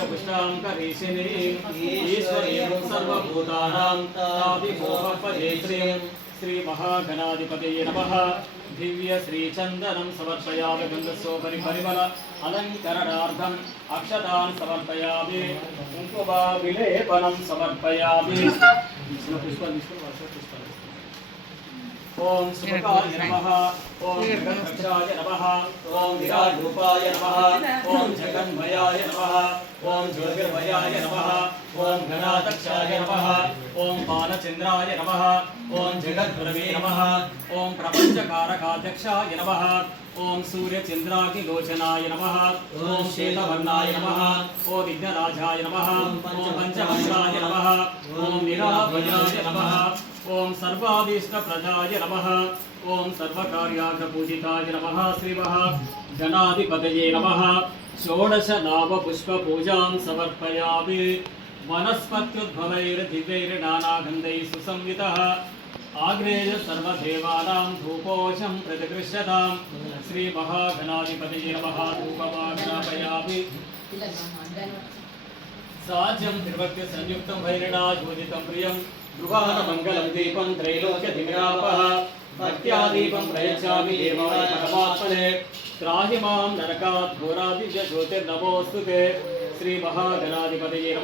पुष्टां करीशिनीं ईश्वरीं सर्वभूतानां ताभिमोहपदेत्रीं श्री महागणाधिपतये नमः। दिव्य श्री चंदनं समर्पयामि गन्धस्योपरि परिमल अलङ्करणार्थम् अक्षतान् समर्पयामि कुङ्कुमाभिलेपनं समर्पयामि। ओम सुभकाय नमः। ओम जगन्नाथाय नमः। ओम विराट रूपाय नमः। ओम जगन्मयाय नमः। ओम ज्योतिर्मयाय नमः। ओम गणाध्यक्षाय नमः। ओम बालचंद्राय नमः। ओम जगद्गुरवे नमः। ओम प्रपंचकारकाध्यक्षाय नमः। ओम सूर्यचंद्राग्निलोचनाय नमः। ओम श्वेतवर्णाय नमः। ओम विघ्नराजाय नमः। ओम पंचवक्त्राय नमः। ओम निराभयाय नमः। ओम सर्वाभीष्टप्रदाय नमः। ओम सर्वकार्यार्थपूजिताय नमः। श्री महागणाधिपतये नमः। षोडश नाम पुष्प पूजां समर्पयामि। वनस्पत्युद्भवैर्दिव्यैर्नानागन्धैः सुसंयुतः आग्नेय सर्वदेवानां धूपोऽशं प्रतिगृह्यतां। श्री महागणाधिपतये नमः। धूपमाग्रापयामि। साज्यं त्रिभक्ति संयुक्तं वैरिणा योजितं प्रियं गृहाणमङ्गलं दीपं त्रैलोक्यधिमिरापः भक्त्या दीपं प्रयच्छामि देवाय परमात्मने। त्राहि मां नरकात् घोरादिव्यज्योतिर्नमोऽस्तु ते। श्री महागणाधिपतये नमः।